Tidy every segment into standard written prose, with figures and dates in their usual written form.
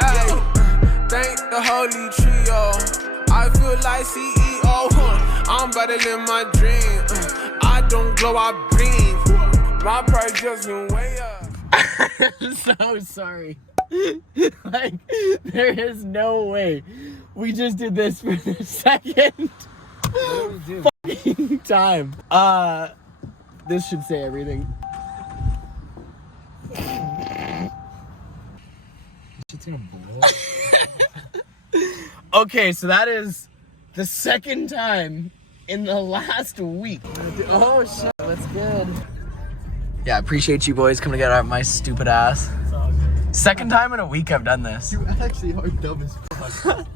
Ay, thank the holy trio. I feel like CEO. I'm about to live my dream. I don't glow, I beam. My price just went way up. I'm so sorry. Like, there is no way we just did this for the second fucking time. This should say everything. Shit's gonna blow. Okay, so that is the second time in the last week. Oh shit, that's good. Yeah, I appreciate you boys coming to get out my stupid ass. It's all good. Second time in a week I've done this. You actually are dumb as fuck.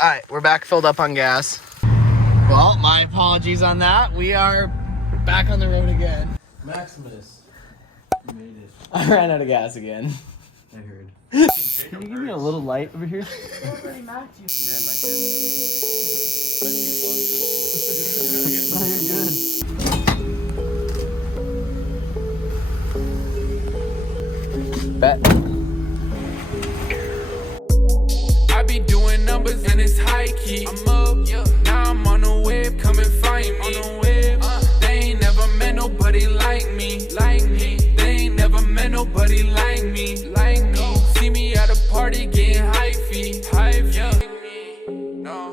Alright, we're back filled up on gas. Well, my apologies on that. We are back on the road again. Maximus, you made it. I ran out of gas again. I heard. Can you give me a little light over here? I ran my kid. Oh, you're good. Bet. I be doing numbers and it's high key. I'm up, yeah. Now I'm on the web, come and find me. On the web, they ain't never met nobody like me, like me. They ain't never met nobody like me, like me. See me at a party getting hypey, hype, yeah. No,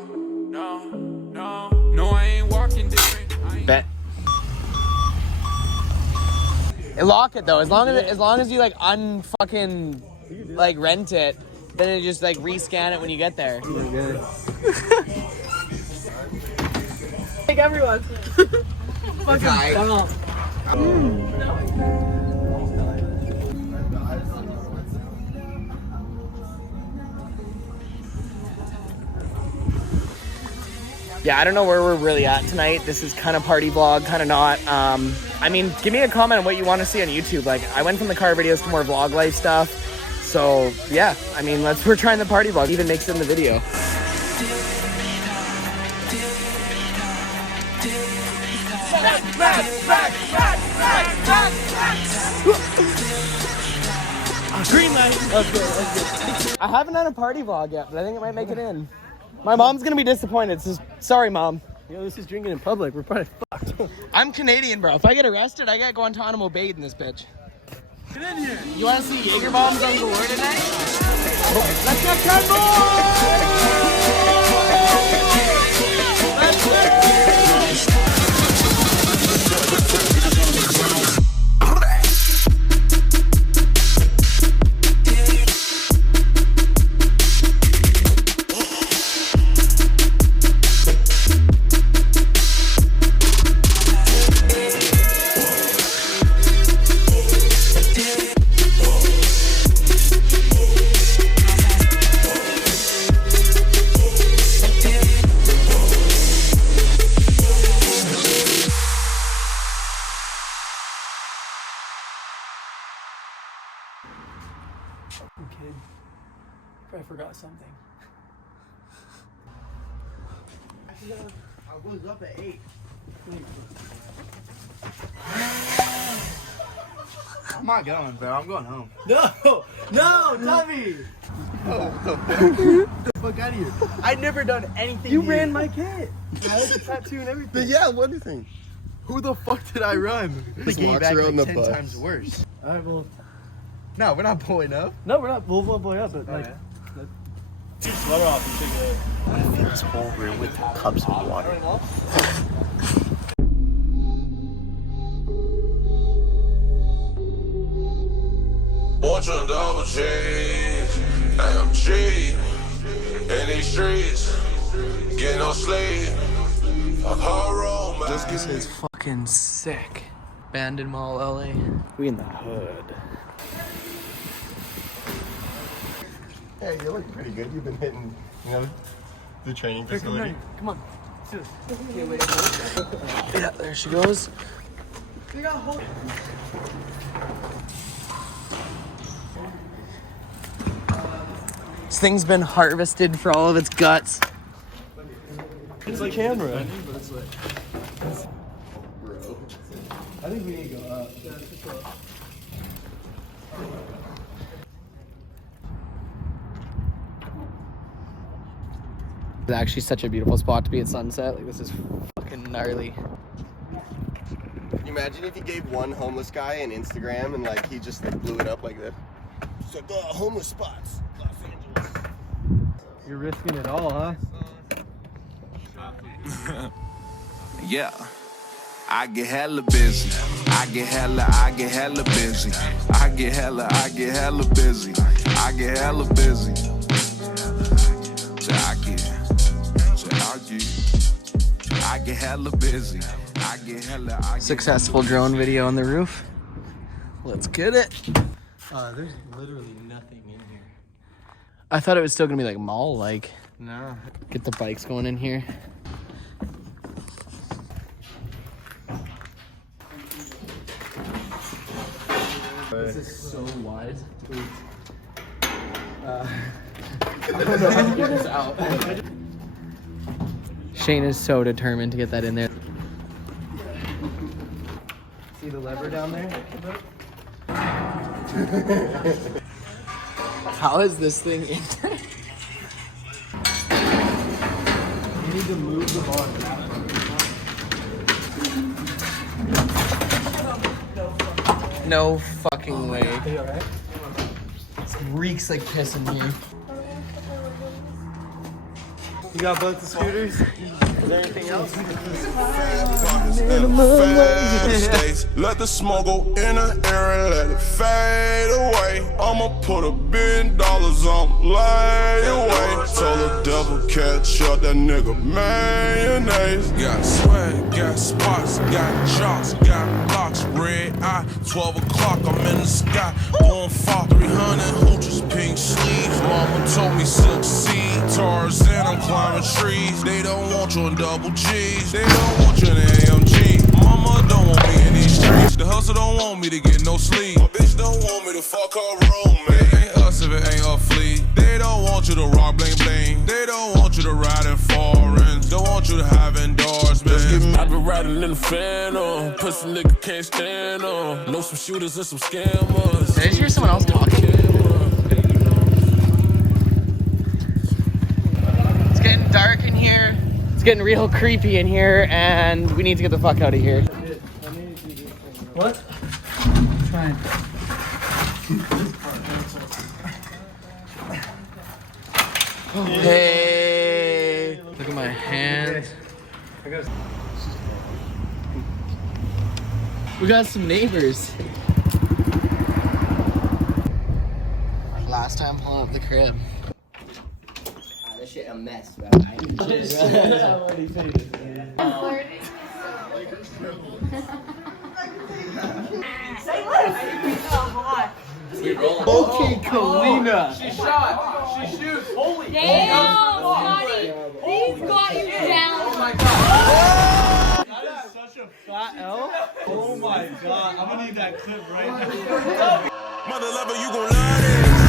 no, no, no, I ain't walking different. Bet. Lock it though. As long as you like unfucking like rent it, then it just like rescan it when you get there. Take everyone. Fucking funnel. Yeah, I don't know where we're really at tonight. This is kind of party vlog, kind of not. I mean, give me a comment on what you want to see on YouTube. Like, I went from the car videos to more vlog life stuff. So, yeah, I mean, we're trying the party vlog. Even mixed in the video. Green light. Let's go. I haven't done a party vlog yet, but I think it might make it in. My mom's gonna be disappointed. So sorry, Mom. You know, this is drinking in public. We're probably fucked. I'm Canadian, bro. If I get arrested, I get Guantanamo Bay in this bitch. Get in here. You want to see Jaeger bombs on galore tonight? Let's get 10 more! Let's go! Kid, probably forgot something. I was up at 8. I'm not going, bro. I'm going home. No, Tommy. Get the fuck out of here. I've never done anything. You ran my kid. I had a tattoo and everything. Yeah, what do you think? Who the fuck did I run? Just They gave walks back around like the 10 bus. times worse. All right, well, No, we're not pulling up. no, we're not. We'll blow up, but like, slower off and take it. I fill this whole room with cups of water. Fortune double G, AMG, in these streets, get no sleep. Fuck her roll, man. This is fucking sick. Bandon Mall, LA. We in the hood. Hey, you look pretty good. You've been hitting, the training facility. Come on. Yeah, there she goes. This thing's been harvested for all of its guts. It's like camera. I think we need to go up. It's actually such a beautiful spot to be at sunset. Like, this is fucking gnarly. Can you imagine if you gave one homeless guy an Instagram and like he just like blew it up like this? It's like, homeless spots, Los Angeles. You're risking it all, huh? Yeah, I get hella busy. I get hella busy. I get hella busy. I get hella busy. I get hella busy. I get hella. Successful drone video on the roof. Let's get it. There's literally nothing in here. I thought it was still gonna be like mall-like. No. Get the bikes going in here. This is so wide. I don't know how to get this out. Shane is so determined to get that in there. See the lever down there? How is this thing in there? You need to move the bar. No fucking way. Are you alright? It reeks like piss in here. You got both the scooters? Is there anything else? States. Let the smoke go in the air and let it fade away. I'ma put $1 billion on lay away. Tell the devil catch up that nigga mayonnaise. Got swag, got spots, got chops, got blocks, red eye. 12 o'clock, I'm in the sky. Blowing 300 hooches, pink sleeves. Mama told me succeed. Tarzan, I'm climbing trees. They don't want you in double G's. They don't want you in AMG. Mama don't want me in these streets. The hustle don't want me to get no sleep. My bitch don't want me to fuck her roommate. Ain't us if it ain't her fleet. They don't want you to rock bling bling. They don't want you to ride in foreigns. Don't want you to have endorsements. I've been riding in the Phantom. Pussy nigga can't stand on. Know some shooters and some scammers. Did I just hear someone else talking? It's getting dark in here. It's getting real creepy in here, and we need to get the fuck out of here. What? Trying. Hey, look at my hands. We got some neighbors. Last time pulling up the crib. This shit a mess, bro. Okay, Kalina. She shot. She shoots. Holy. Damn, Scotty. He's got you down. Oh my god. That is such a fat L. Oh my god. I'm gonna need that clip right now. Mother lover, you gon' love this.